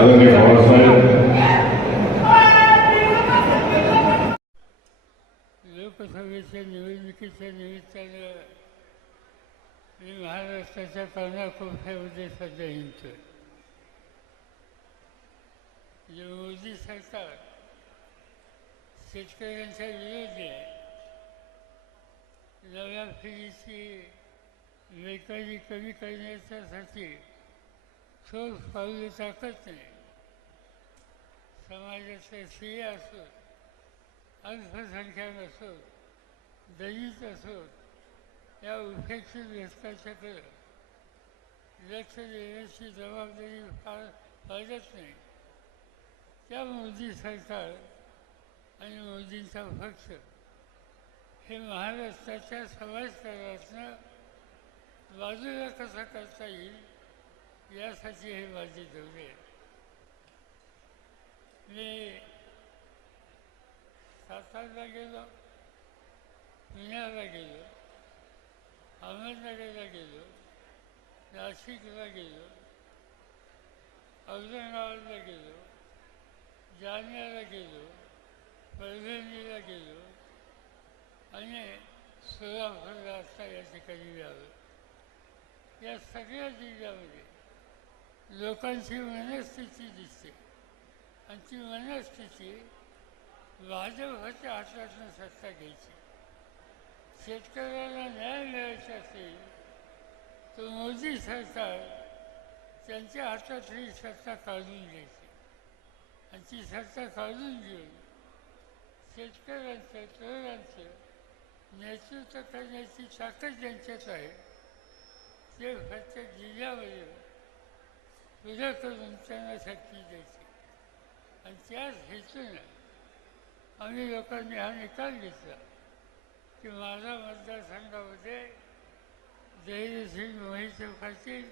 आदरणीय पवारसाहेब लोकसभेच्या निवडणुकीच्या निमित्तानं मी महाराष्ट्राच्या कानाकोपऱ्यामध्ये सध्या हिंडतोय जे मोदी सरकार शेतकऱ्यांच्या विरोधी आहे नव्या पिढीची बेकारी कमी करण्याच्यासाठी ठोस पावले टाकत नाही समाजाचे स्त्रिया असो अल्पसंख्याक असो दलित असो या उपेक्षित घटकाच्याकडं लक्ष देण्याची जबाबदारी फार पाळत नाही. त्या मोदी सरकार आणि मोदींचा पक्ष हे महाराष्ट्राच्या समाजकारणातनं बाजूला कसा करता येईल? यासाठी हे माझी दौरे मी सातारला गेलो पुण्याला गेलो अहमदनगरला गेलो नाशिकला गेलो औरंगाबादला गेलो जालन्याला गेलो परभणीला गेलो आणि सोलापूरला असता या ठिकाणी मी या सगळ्या जिल्ह्यामध्ये लोकांची मनस्थिती दिसते. आणि ती मनस्थिती भाजपच्या हातातून सत्ता घ्यायची. शेतकऱ्याला न्याय मिळायचा असेल तर मोदी सरकार त्यांच्या हातातली सत्ता काढून घ्यायची. आणि ती सत्ता काढून घेऊन शेतकऱ्यांचं तरुणांचं नेतृत्व करण्याची ताकद ज्यांच्यात आहे ते फक्त जिल्ह्यामध्ये उद्या तर त्यांना शक्ती आणि त्याच हेतूनं आम्ही लोकांनी हा निकाल घेतला की माझा मतदारसंघामध्ये धैर्यशील मोहित पाटील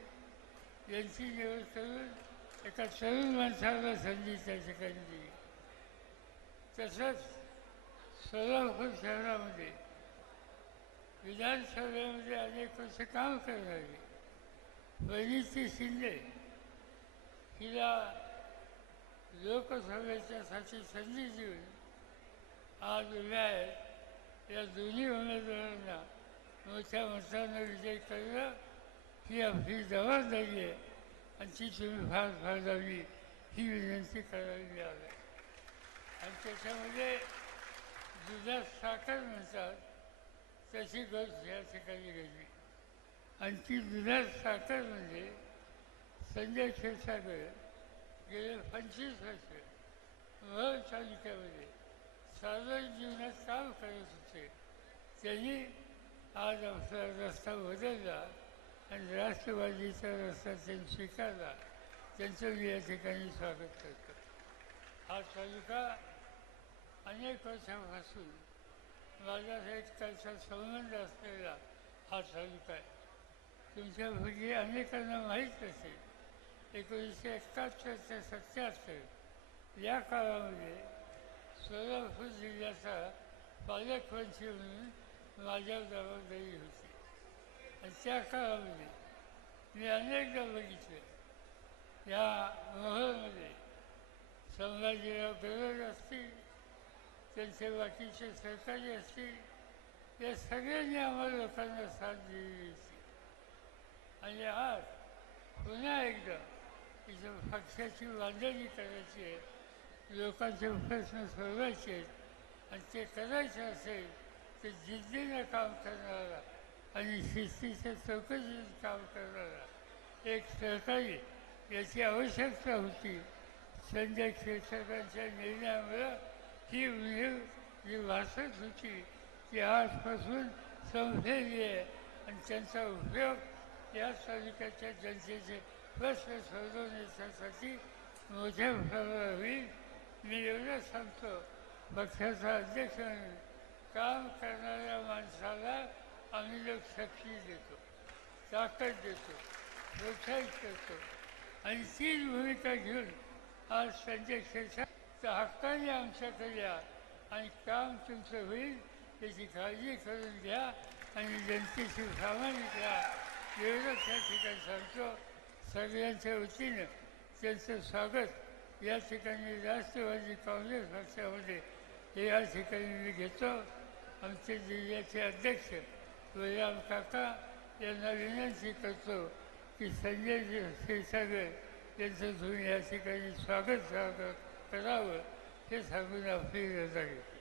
यांची निवड करून एका तरुण माणसाला संधी त्या ठिकाणी दिली. तसंच सोलापूर शहरामध्ये विधानसभेमध्ये अनेक वर्ष काम करणारी वनिती शिंदे हिला लोकसभेच्यासाठी संधी देऊन आज उभ्या आहेत या दोन्ही उमेदवारांना मोठ्या मतानं विजय करणं ही आपली जबाबदारी आहे. आणि ती तुम्ही फार फारदावी ही विनंती करावी मिळाली आणि त्याच्यामध्ये दुधात साखर म्हणतात तशी गोष्ट या ठिकाणी घडली. आणि ती दुधात साखर म्हणजे संजय क्षीरसागर गेले पंचवीस वर्ष वळ तालुक्यामध्ये सार्वजनिक जीवनात काम करत होते. त्यांनी आज आपला रस्ता बदलला आणि राष्ट्रवादीचा रस्ता त्यांनी स्वीकारला. त्यांचं मी या ठिकाणी स्वागत करतो. हा तालुका अनेक वर्षापासून माझा एक त्याचा संबंध असलेला हा तालुका आहे. तुमच्यापैकी अनेकांना माहीत असेल एकोणीसशे एकाहत्तर ते सत्याहत्तर. या काळामध्ये सोलापूर जिल्ह्याचा पालकमंत्री म्हणून माझ्या जबाबदारी होती. आणि त्या काळामध्ये मी अनेकदा बघितलं. या मोहळमध्ये संभाजीराव गरज असतील त्यांचे बाकीचे सहकारी असतील या सगळ्यांनी आम्हाला लोकांना साथ दिलेली होती. आणि आज पुन्हा एकदा तिथं पक्षाची बांधणी करायची आहे. लोकांचे प्रश्न सोडवायचे आहेत. आणि ते करायचं असेल तर जिद्दीनं काम करणारा आणि शिस्तीच्या चौकशीत काम करणारा एक सहकारी याची आवश्यकता होती. संजय क्षीरसागरांच्या निर्णयामुळं ही उणीव जी भासत होती ती आजपासून संपलेली आहे. आणि त्यांचा उपयोग या तालुक्याच्या जनतेचे प्रश्न सोडवण्याच्यासाठी मोठ्या प्रमाणावर होईल मी एवढं सांगतो पक्षाचा अध्यक्ष म्हणून काम करणाऱ्या माणसाला आम्ही लोक शक्ती देतो ताकद देतो प्रोत्साहित करतो आणि तीच भूमिका घेऊन आज संजय त्या हक्काने आमच्याकडे या आणि काम तुमचं होईल त्याची काळजी करून घ्या आणि जनतेशी सामान्य घ्या. एवढंच या ठिकाणी सांगतो. सगळ्यांच्या वतीनं त्यांचं स्वागत. या ठिकाणी राष्ट्रवादी काँग्रेस पक्षामध्ये हे या ठिकाणी मी घेतो. आमचे जिल्ह्याचे अध्यक्ष बलराम काका यांना विनंती करतो की संजय क्षीरसागर यांचं तुम्ही या ठिकाणी स्वागत सा- करावं हे सांगून आपली रजा घेतो